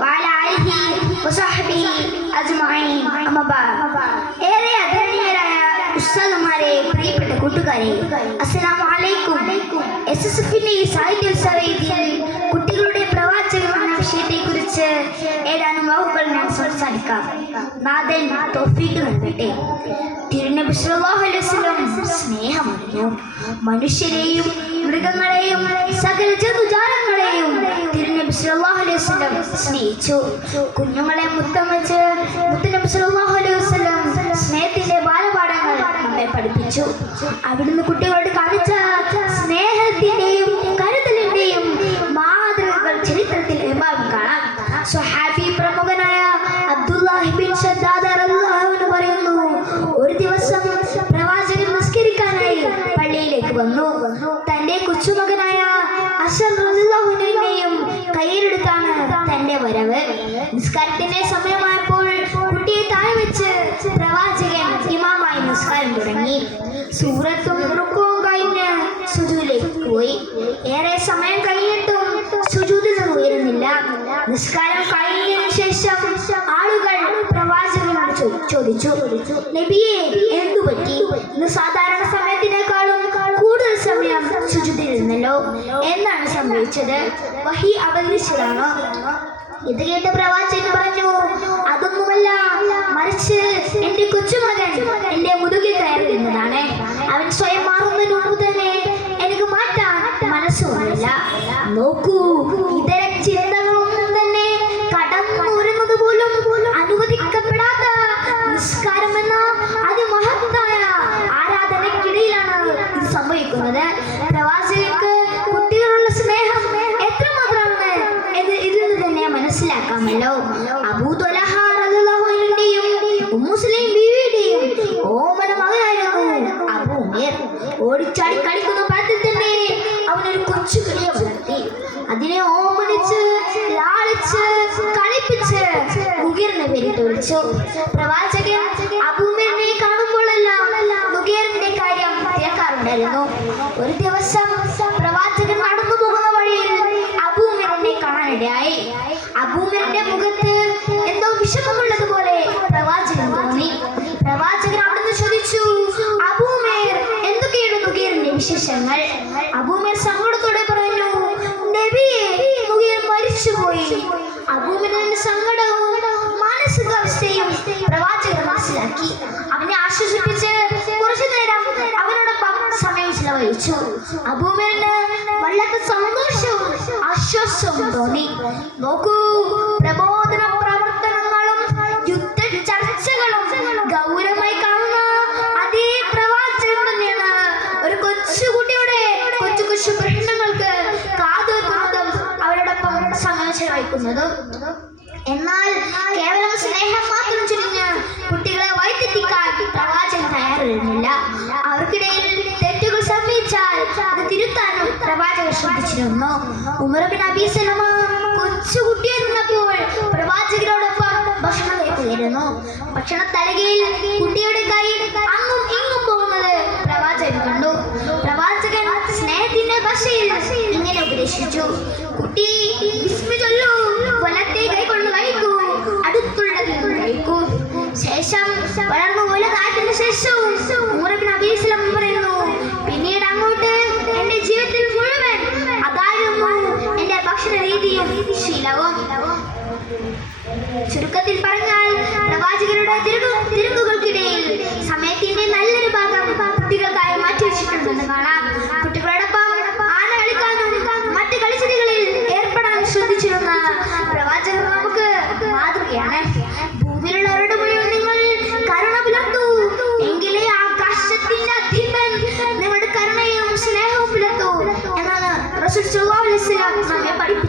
وعلى آله وصحبه أجمعين أما بعد ഏറെ ആദരണീയരായ ഉസ്താദുമാരെ പ്രിയപ്പെട്ട കൂട്ടുകാരെ അസ്സലാമു അലൈക്കും എസ് എസ് എഫിന്റെ ഈ സാഹിത്യോത്സവ വേദിയിൽ കുട്ടികളുടെ പ്രവാചകം എന്ന വിഷയത്തെ കുറിച്ച് ഏതാനും വാക്കുകൾ ഞാൻ സംസാരിക്കാം നാഥൻ തോഫീക്ക് നൽകട്ടെ തിരുനബി സല്ലല്ലാഹു അലൈഹി വസല്ലം സ്നേഹമറിഞ്ഞു മനുഷ്യരെയും മൃഗങ്ങളെയും സകല ജന്തുജാലങ്ങളെയും തിരുനബി വസല്ലം സ്നേഹിച്ചു. കുഞ്ഞുങ്ങളെ മുത്തം വെച്ച് മുത്തനബി സല്ലല്ലാഹു അലൈഹി വസല്ലം സ്നേഹത്തിന്റെ ബാലപാഠങ്ങൾ നമ്മെ പഠിപ്പിച്ചു. അവിടുന്ന് കുട്ടികളോട് കാണിച്ച സ്നേഹത്തിന്റെയും കരുതലിന്റെയും മാതൃകകൾ ചരിത്രത്തിൽ എമ്പാടും കാണാം. സ്വഹാബി പ്രമുഖനായ അബ്ദുല്ലാഹിബിൻ ഷദ്ദാദ് പറയുന്നു ഒരു ദിവസം പ്രവാചകൻ നിസ്കരിക്കാനായി പള്ളിയിലേക്ക് വന്നു. നിസ്കാരത്തിന്റെ സമയമായപ്പോൾ കുട്ടിയെ താഴെ വെച്ച് പ്രവാചകൻ ഇമാമായി നിസ്കാരം തുടങ്ങി. സൂറത്തും റുക്കവും കഴിഞ്ഞ് സുജൂലേക്ക് പോയി. ഏറെ സമയം കഴിഞ്ഞിട്ടും സുജൂതിൽ നിന്ന് ഉയരുന്നില്ല. നിസ്കാരം കഴിഞ്ഞതിനു ശേഷം ആളുകൾ പ്രവാചകനോട് ചോദിച്ചു നബിയെ എന്തു പറ്റി? ഇന്ന് സാധാരണ സമയത്തിനേക്കാളും കൂടുതൽ സമയം സുജുതിരുന്നല്ലോ എന്നാണ് സംഭവിച്ചത്? വഹി അവതരിച്ചതാണോ ഇത് കേട്ട് പ്രവാചകൻ പറഞ്ഞു അതൊന്നുമല്ല മറിച്ച് എന്റെ കൊച്ചുമകൻ എന്റെ മുതുകിൽ കയറിയിരുന്നതാണ് അവൻ സ്വയം മാറുന്നതിന് മുമ്പ് തന്നെ എനിക്ക് മാറ്റാൻ മനസ്സുമല്ല നോക്കൂ ഇതര ചിന്തകളൊന്നും തന്നെ കടന്നുരുന്നത് പോലും അനുവദിക്കപ്പെടാത്ത നിസ്കാരം എന്ന അതിമഹത്തായ ആരാധനയ്ക്കിടയിലാണ് ഇത് സംഭവിക്കുന്നത്. പ്രവാസികൾക്ക് അവനൊരു കൊച്ചു അതിനെ ഓമനിച്ച് ലാളിച്ച് കളിപ്പിച്ച് മുഗീറിന്റെ പേരിട്ട് വിളിച്ചു. പ്രവാചകൻ അബൂമേറിനെ കാണുമ്പോഴെല്ലാം മുഗീറിന്റെ കാര്യം തിരക്കാറുണ്ടായിരുന്നു. ഒരു ദിവസം പ്രവാചകൻ നടന്നു പോകുന്ന വഴിയിൽ അബൂമേറിനെ കാണാനിടയായി. അബൂമേറിന്റെ മുഖത്ത് എന്തോ വിഷമമുള്ളതുപോലെ പ്രവാചകൻ തോന്നി. പ്രവാചകൻ അവിടുന്ന് ചോദിച്ചു അബൂമേർ എന്തൊക്കെയാണ് മുഗീറിന്റെ വിശേഷങ്ങൾ? അബൂമേർ സങ്കടത്തോടെ മരിച്ചുപോയി അബൂമേറിന്റെ സങ്കടവും മാനസികാവസ്ഥയും പ്രവാചകൻ മനസ്സിലാക്കി അവനെ ആശ്വസിപ്പിച്ച് കുറച്ചു നേരം അവനോടൊപ്പം സമയം ചിലവഴിച്ചു. അബൂമേറിന് വല്ലാത്ത സന്തോഷവും ആശ്വാസവും തോന്നി. നോക്കൂ പ്രബോധന സമയം എന്നാൽ കേവലം സ്നേഹം മാത്രം ചുരുങ്ങ് കുട്ടികളെ വഴിത്തെത്തിക്കാൻ പ്രവാചകൻ തയ്യാറിരുന്നില്ല അവർക്കിടയിൽ തെറ്റുകൾ സംഭവിച്ചാൽ അത് തിരുത്താനും പ്രവാചകൻ ശ്രദ്ധിച്ചിരുന്നു. ഉമറബിൻ അബീസലമ കൊച്ചുകുട്ടിയായിരുന്നപ്പോൾ പ്രവാചകരോടൊപ്പം ഭക്ഷണം കഴിക്കുകയായിരുന്നു. ഭക്ഷണ തലകയിൽ കുട്ടിയുടെ കൈ അങ്ങും ഇങ്ങും പോകുന്നത് പ്രവാചകൻ കണ്ടു. പ്രവാചകൻ സ്നേഹത്തിന്റെ ഭാഷയിൽ ഉപദേശിച്ചു കുട്ടി ചൊല്ലൂ. വലത്തെ കൈ കൊണ്ട് കഴിക്കൂ അടുത്തുള്ളത് കഴിക്കൂ ശേഷം വളർന്നു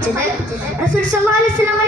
നമ്മെ പഠിപ്പിച്ചത് റസൂൽ സല്ലല്ലാഹു അലൈഹി വസല്ലമയുടെ